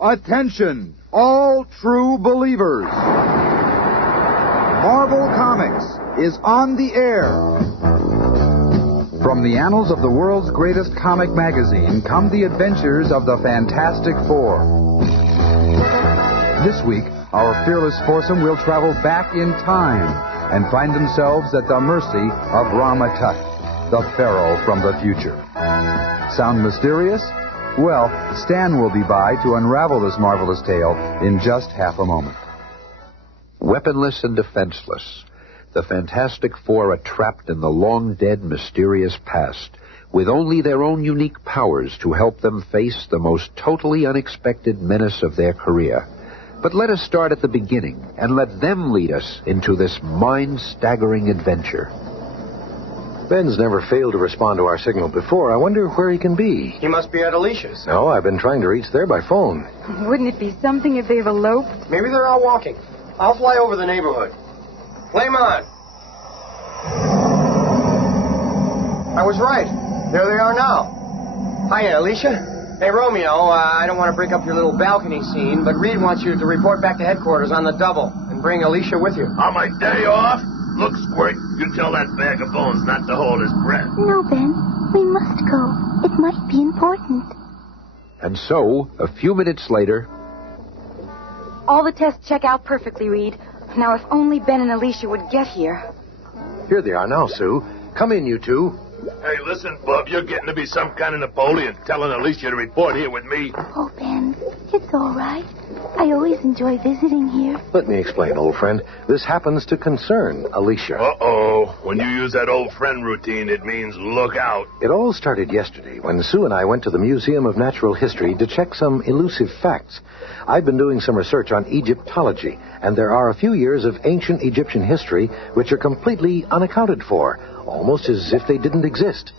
Attention, all true believers. Marvel Comics is on the air. From the annals of the world's greatest comic magazine come the adventures of the Fantastic Four. This week, our fearless foursome will travel back in time and find themselves at the mercy of Rama Tut, the Pharaoh from the future. Sound mysterious? Well, Stan will be by to unravel this marvelous tale in just half a moment. Weaponless and defenseless, the Fantastic Four are trapped in the long-dead, mysterious past, with only their own unique powers to help them face the most totally unexpected menace of their career. But let us start at the beginning and let them lead us into this mind-staggering adventure. Ben's never failed to respond to our signal before. I wonder where he can be. He must be at Alicia's. No, I've been trying to reach there by phone. Wouldn't it be something if they've eloped? Maybe they're out walking. I'll fly over the neighborhood. Flame on. I was right. There they are now. Hiya, Alicia. Hey, Romeo, I don't want to break up your little balcony scene, but Reed wants you to report back to headquarters on the double and bring Alicia with you. On my day off? Look, Squirt, you tell that bag of bones not to hold his breath. No, Ben. We must go. It might be important. And so, a few minutes later... All the tests check out perfectly, Reed. Now, if only Ben and Alicia would get here. Here they are now, Sue. Come in, you two. Hey, listen, Bub, you're getting to be some kind of Napoleon, telling Alicia to report here with me. Oh, Ben, it's all right. I always enjoy visiting here. Let me explain, old friend. This happens to concern Alicia. Uh-oh. When you use that old friend routine, it means look out. It all started yesterday when Sue and I went to the Museum of Natural History to check some elusive facts. I've been doing some research on Egyptology, and there are a few years of ancient Egyptian history which are completely unaccounted for, almost as if they didn't exist.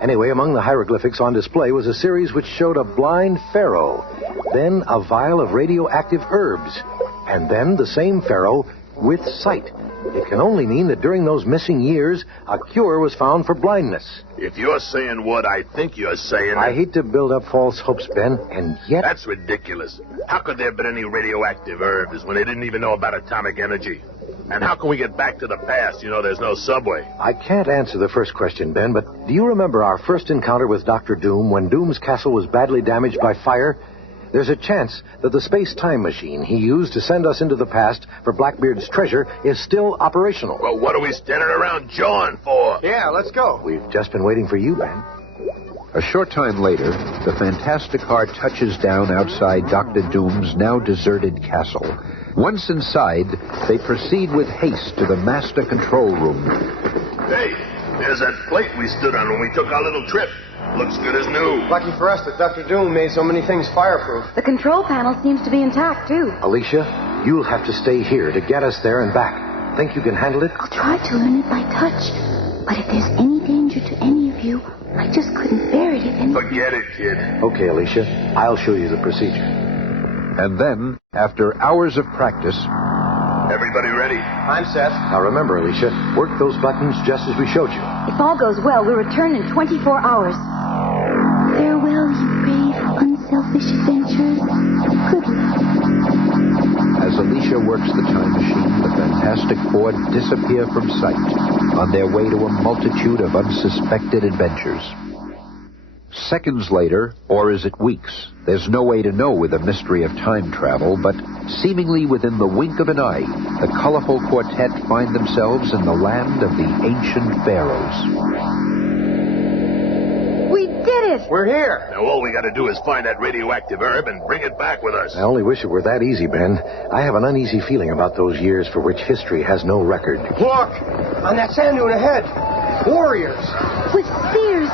Anyway, among the hieroglyphics on display was a series which showed a blind pharaoh, then a vial of radioactive herbs, and then the same pharaoh with sight. It can only mean that during those missing years, a cure was found for blindness. If you're saying what I think you're saying... I hate to build up false hopes, Ben, and yet... That's ridiculous. How could there have been any radioactive herbs when they didn't even know about atomic energy? And how can we get back to the past? You know, there's no subway. I can't answer the first question, Ben, but do you remember our first encounter with Dr. Doom when Doom's castle was badly damaged by fire? There's a chance that the space-time machine he used to send us into the past for Blackbeard's treasure is still operational. Well, what are we standing around jawing for? Yeah, let's go. We've just been waiting for you, Ben. A short time later, the Fantastic car touches down outside Dr. Doom's now deserted castle. Once inside, they proceed with haste to the master control room. Hey, there's that plate we stood on when we took our little trip. Looks good as new. Lucky for us that Dr. Doom made so many things fireproof. The control panel seems to be intact, too. Alicia, you'll have to stay here to get us there and back. Think you can handle it? I'll try to learn it by touch. But if there's any danger to any of you, I just couldn't bear it if any... Forget it, kid. Okay, Alicia. I'll show you the procedure. And then, after hours of practice... Everybody ready? I'm set. Now remember, Alicia, work those buttons just as we showed you. If all goes well, we'll return in 24 hours. Farewell, you brave, unselfish adventurers. Good luck. As Alicia works the time machine, the Fantastic Four disappear from sight on their way to a multitude of unsuspected adventures. Seconds later, or is it weeks? There's no way to know with the mystery of time travel, but seemingly within the wink of an eye, the colorful quartet find themselves in the land of the ancient pharaohs. We did it! We're here. Now all we gotta do is find that radioactive herb and bring it back with us. I only wish it were that easy, Ben. I have an uneasy feeling about those years for which history has no record. Look! On that sand dune ahead. Warriors. With spears.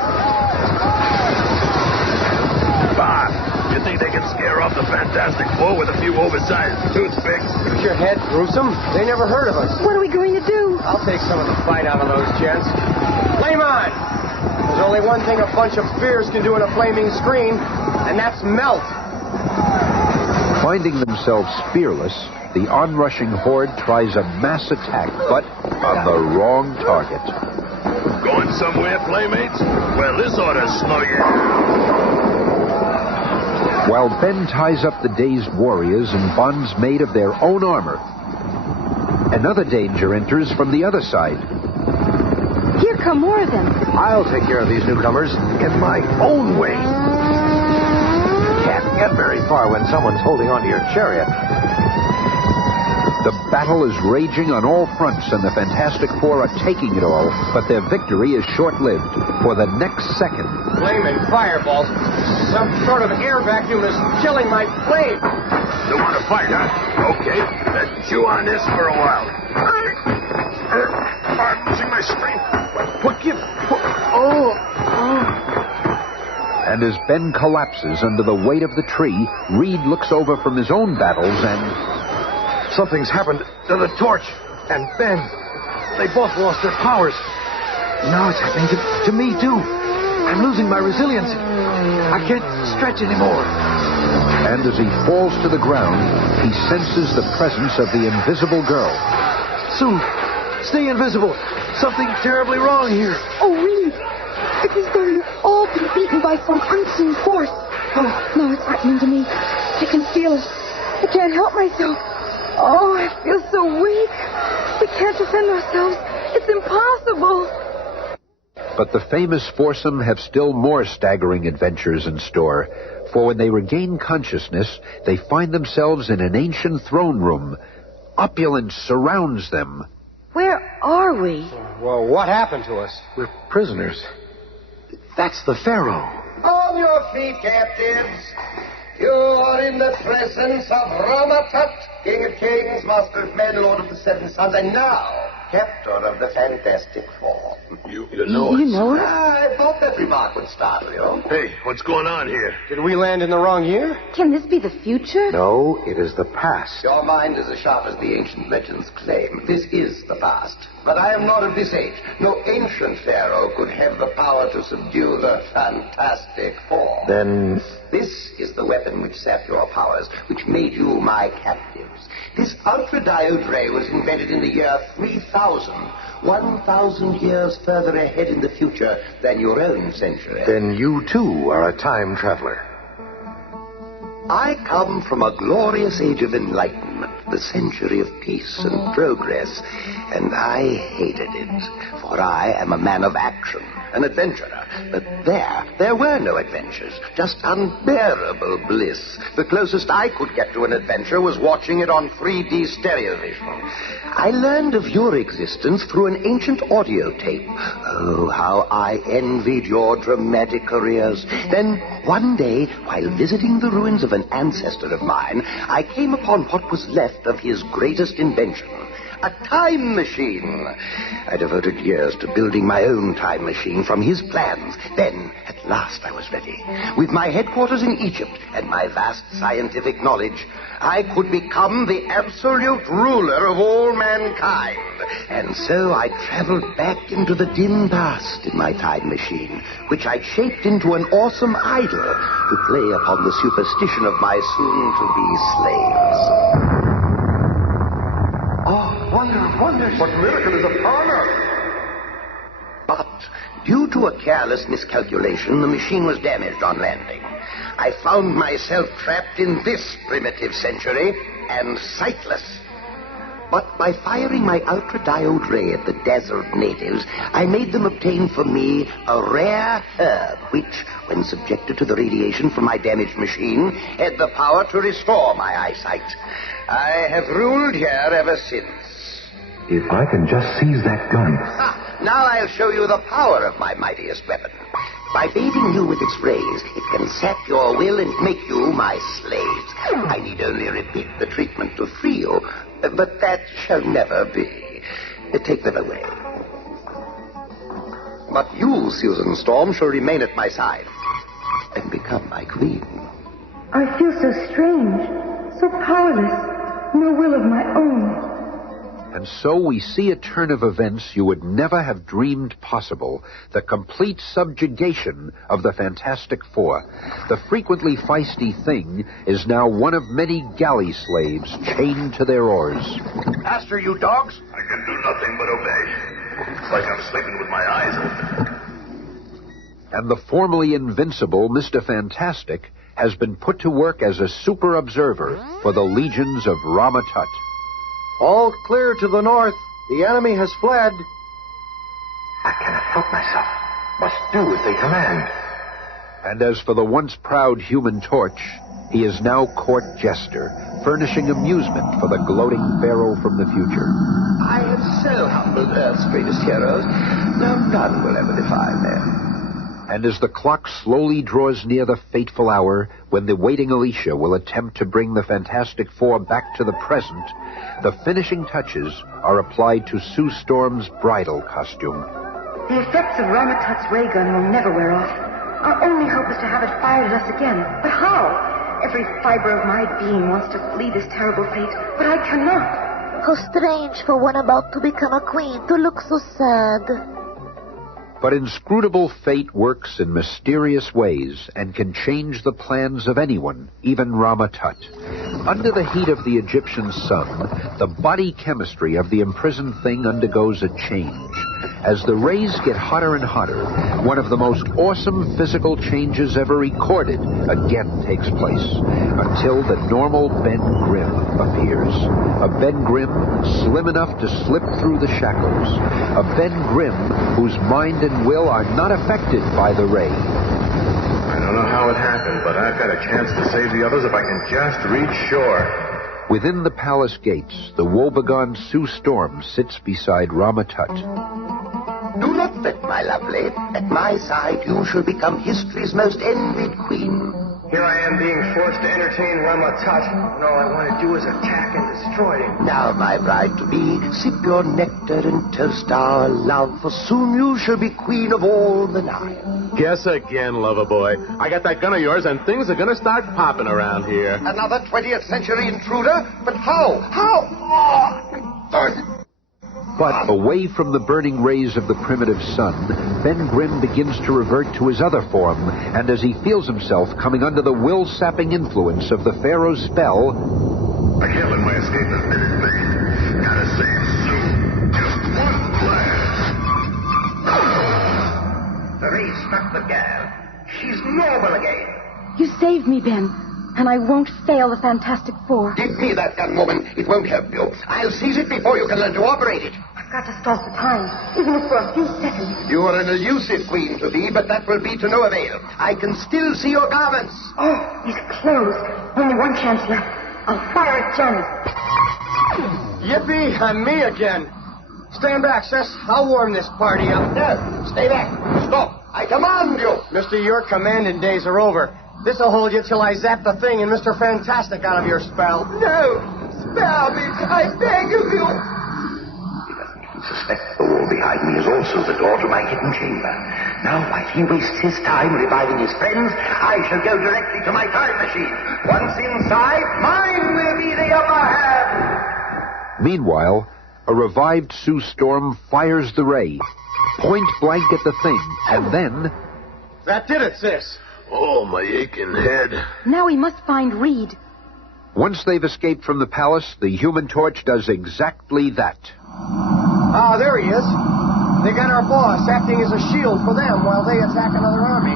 Bah! You think they can scare off the Fantastic Four with a few oversized toothpicks? Use your head, gruesome. They never heard of us. What are we going to do? I'll take some of the fight out of those gents. Flame on! There's only one thing a bunch of spears can do in a flaming screen, and that's melt. Finding themselves spearless, the onrushing horde tries a mass attack, but on the wrong target. Going somewhere, playmates? Well, this ought to slow you down. while Ben ties up the dazed warriors in bonds made of their own armor. Another danger enters from the other side. Here come more of them. I'll take care of these newcomers in my own way. Can't get very far when someone's holding onto your chariot. The battle is raging on all fronts, and the Fantastic Four are taking it all, but their victory is short-lived. For the next second... Flaming fireballs. Some sort of air vacuum is chilling my flame. You want to fight, huh? Okay, let's chew on this for a while. I'm losing my strength. And as Ben collapses under the weight of the tree, Reed looks over from his own battles and... Something's happened to the torch and Ben. They both lost their powers. Now it's happening to me, too. I'm losing my resilience. I can't stretch anymore. And as he falls to the ground, he senses the presence of the invisible girl. Sue, stay invisible. Something terribly wrong here. Oh, Reed. It is though you've all been beaten by some unseen force. Oh, now it's happening to me. I can feel it. I can't help myself. Oh, I feel so weak. We can't defend ourselves. It's impossible. But the famous foursome have still more staggering adventures in store. For when they regain consciousness, they find themselves in an ancient throne room. Opulence surrounds them. Where are we? Well, what happened to us? We're prisoners. That's the Pharaoh. On your feet, captives. You are in the presence of Rama Tut, King of Kings, Master of Men, Lord of the Seven Sons, and now, Captor of the Fantastic Four. You know You know it? I thought that remark would startle you. Hey, what's going on here? Did we land in the wrong year? Can this be the future? No, it is the past. Your mind is as sharp as the ancient legends claim. This is the past. But I am not of this age. No ancient pharaoh could have the power to subdue the Fantastic Four. Then... This is the weapon which sapped your powers, which made you my captives. This ultradiode ray was invented in the year 3000, 1,000 years further ahead in the future than your own century. Then you, too, are a time traveler. I come from a glorious age of enlightenment, the century of peace and progress, and I hated it, for I am a man of action, an adventurer. But there were no adventures, just unbearable bliss. The closest I could get to an adventure was watching it on 3D stereovision. I learned of your existence through an ancient audio tape. Oh, how I envied your dramatic careers. Then, one day, while visiting the ruins of an ancestor of mine, I came upon what was left of his greatest invention. A time machine. I devoted years to building my own time machine from his plans. Then, at last, I was ready. With my headquarters in Egypt and my vast scientific knowledge, I could become the absolute ruler of all mankind. And so I traveled back into the dim past in my time machine, which I shaped into an awesome idol to play upon the superstition of my soon-to-be slaves. Wonder, what miracle is upon us? But, due to a careless miscalculation, the machine was damaged on landing. I found myself trapped in this primitive century and sightless. But by firing my ultradiode ray at the dazzled natives, I made them obtain for me a rare herb, which, when subjected to the radiation from my damaged machine, had the power to restore my eyesight. I have ruled here ever since. If I can just seize that gun. Now I'll show you the power of my mightiest weapon. By bathing you with its rays, it can sap your will and make you my slaves. I need only repeat the treatment to free you, but that shall never be. Take them away. But you, Susan Storm, shall remain at my side and become my queen. I feel so strange, so powerless, no will of my own. And so we see a turn of events you would never have dreamed possible. The complete subjugation of the Fantastic Four. The frequently feisty Thing is now one of many galley slaves chained to their oars. Master, you dogs! I can do nothing but obey. It's like I'm sleeping with my eyes open. And the formerly invincible Mr. Fantastic has been put to work as a super observer for the legions of Rama Tut. All clear to the north. The enemy has fled. I cannot help myself. Must do as they command. And as for the once proud Human Torch, he is now court jester, furnishing amusement for the gloating Pharaoh from the future. I have so humbled Earth's greatest heroes. No, none will ever defy them. And as the clock slowly draws near the fateful hour when the waiting Alicia will attempt to bring the Fantastic Four back to the present, the finishing touches are applied to Sue Storm's bridal costume. The effects of Rama Tut's ray gun will never wear off. Our only hope is to have it fired at us again. But how? Every fiber of my being wants to flee this terrible fate, but I cannot. How strange for one about to become a queen to look so sad. But inscrutable fate works in mysterious ways and can change the plans of anyone, even Rama Tut. Under the heat of the Egyptian sun, the body chemistry of the imprisoned thing undergoes a change. As the rays get hotter and hotter, one of the most awesome physical changes ever recorded again takes place, until the normal Ben Grimm appears. A Ben Grimm slim enough to slip through the shackles. A Ben Grimm whose mind and will are not affected by the ray. I don't know how it happened, but I've got a chance to save the others if I can just reach shore. Within the palace gates, the woebegone Sue Storm sits beside Rama Tut. Do not fret, my lovely. At my side, you shall become history's most envied queen. Here I am being forced to entertain Rama Tut, and all I want to do is attack and destroy him. Now, my bride-to-be, sip your nectar and toast our love, for soon you shall be queen of all the Nile. Guess again, lover boy. I got that gun of yours, and things are gonna start popping around here. Another 20th century intruder? But how? How? Oh, But away from the burning rays of the primitive sun, Ben Grimm begins to revert to his other form, and as he feels himself coming under the will-sapping influence of the Pharaoh's spell... I can't let my escape this minute, please. Gotta save Sue. Just one blast. the ray struck the girl. She's normal again. You saved me, Ben, and I won't fail the Fantastic Four. Give me that gun, woman. It won't help you. I'll seize it before you can learn to operate it. I've got to stop the time, even if for a few seconds. You are an elusive queen to be, but that will be to no avail. I can still see your garments. Oh, these clothes. Only one chance left. I'll fire at Johnny. Yippee, I'm me again. Stand back, sis. I'll warm this party up. No, stay back. Stop. I command you. Mister, your commanding days are over. This'll hold you till I zap the thing and Mr. Fantastic out of your spell. No, spare me. I beg of you. Suspect the wall behind me is also the door to my hidden chamber. Now, while he wastes his time reviving his friends, I shall go directly to my time machine. Once inside, mine will be the upper hand. Meanwhile, a revived Sue Storm fires the ray, point blank at the thing, and then... That did it, sis. Oh, my aching head. Now we must find Reed. Once they've escaped from the palace, the Human Torch does exactly that. Ah, there he is. They got our boss acting as a shield for them while they attack another army.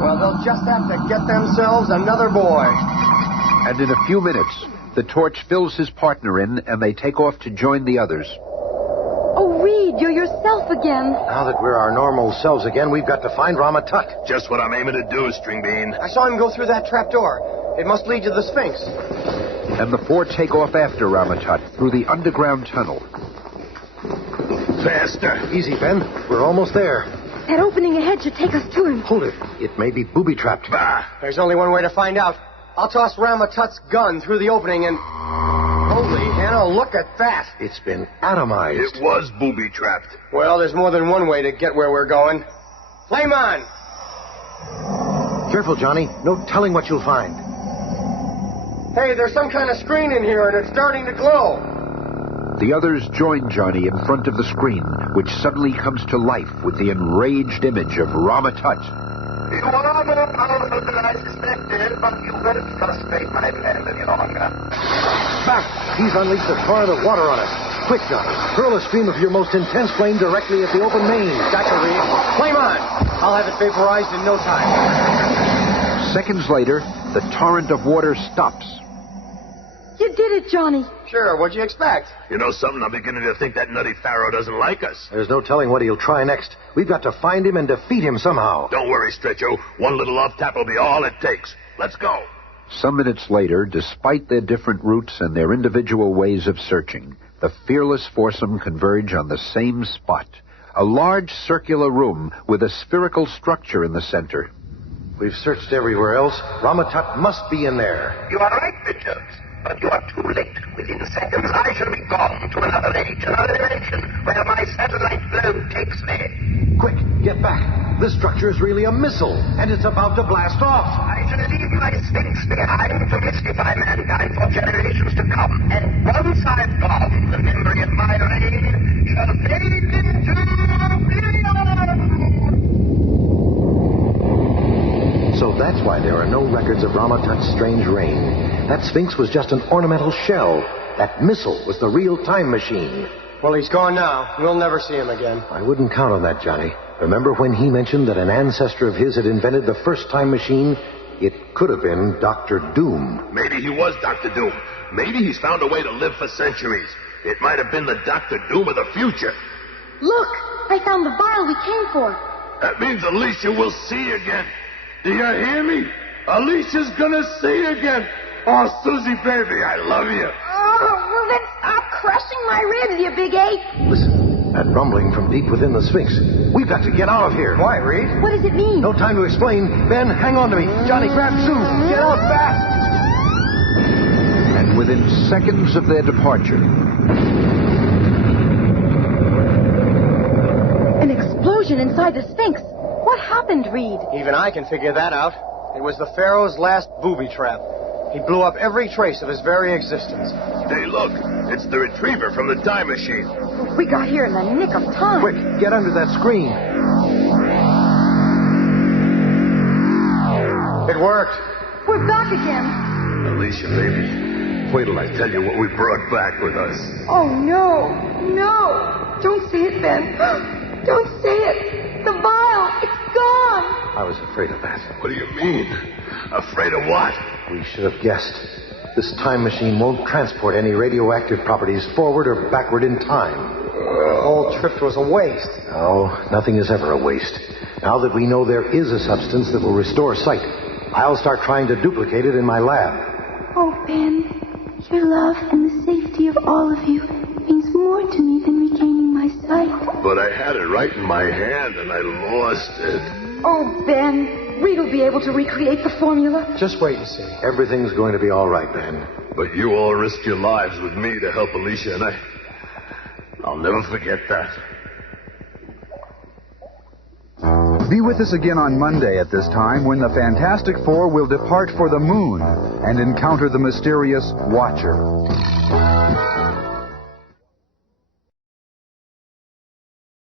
Well, they'll just have to get themselves another boy. And in a few minutes, the Torch fills his partner in, and they take off to join the others. Oh, Reed, you're yourself again. Now that we're our normal selves again, we've got to find Rama Tut. Just what I'm aiming to do, Stringbean. I saw him go through that trap door. It must lead to the Sphinx. And the four take off after Rama Tut through the underground tunnel. Faster. Easy, Ben. We're almost there. That opening ahead should take us to him. Hold it. It may be booby-trapped. Bah. There's only one way to find out. I'll toss Rama Tut's gun through the opening and... Holy Hannah, look at that. It's been atomized. It was booby-trapped. Well, there's more than one way to get where we're going. Flame on! Careful, Johnny. No telling what you'll find. Hey, there's some kind of screen in here, and it's starting to glow. The others join Johnny in front of the screen, which suddenly comes to life with the enraged image of Rama Tut. You are more powerful than I suspected, but you won't frustrate my plan any longer. Back! He's unleashed a torrent of water on us. Quick, Johnny. Hurl a stream of your most intense flame directly at the open main. Gotcha, Reed. Flame on! I'll have it vaporized in no time. Seconds later, The torrent of water stops. You did it, Johnny. Sure, what'd you expect? You know something? I'm beginning to think that nutty Pharaoh doesn't like us. There's no telling what he'll try next. We've got to find him and defeat him somehow. Don't worry, Stretcho. One little off tap will be all it takes. Let's go. Some minutes later, despite their different routes and their individual ways of searching, the fearless foursome converge on the same spot. A large circular room with a spherical structure in the center. We've searched everywhere else. Rama Tut must be in there. You are right, Richard. But you are too late. Within seconds, I shall be gone to another age, another dimension, where my satellite globe takes me. Quick, get back. This structure is really a missile, and it's about to blast off. I shall leave my Sphinx behind to mystify mankind for generations to come. And once I've gone, the memory of my reign shall fade into oblivion. So that's why there are no records of Rama Tut's strange reign. That Sphinx was just an ornamental shell. That missile was the real time machine. Well, he's gone now. We'll never see him again. I wouldn't count on that, Johnny. Remember when he mentioned that an ancestor of his had invented the first time machine? It could have been Dr. Doom. Maybe he was Dr. Doom. Maybe he's found a way to live for centuries. It might have been the Dr. Doom of the future. Look, I found the vial we came for. That means Alicia will see again. Do you hear me? Alicia's gonna see again. Oh, Susie, baby, I love you. Oh, well then stop crushing my ribs, you big ape. Listen, that rumbling from deep within the Sphinx. We've got to get out of here. Why, Reed? What does it mean? No time to explain. Ben, hang on to me. Johnny, grab Sue. Get out fast. And within seconds of their departure, An explosion inside the Sphinx. What happened, Reed? Even I can figure that out. It was the Pharaoh's last booby trap. He blew up every trace of his very existence. Hey, look. It's the retriever from the time machine. We got here in the nick of time. Quick, get under that screen. It worked. We're back again. Alicia, baby, wait till I tell you what we brought back with us. Oh, no. No. Don't say it, Ben. Don't say it. The vial. It's gone. I was afraid of that. What do you mean? Afraid of what? We should have guessed. This time machine won't transport any radioactive properties forward or backward in time. The whole trip was a waste. No, nothing is ever a waste. Now that we know there is a substance that will restore sight, I'll start trying to duplicate it in my lab. Oh, Ben, your love and the safety of all of you means more to me than regaining my sight. But I had it right in my hand and I lost it. Oh, Ben, Reed will be able to recreate the formula. Just wait and see. Everything's going to be all right, Ben. But you all risked your lives with me to help Alicia, and I'll never forget that. Be with us again on Monday at this time when the Fantastic Four will depart for the moon and encounter the mysterious Watcher.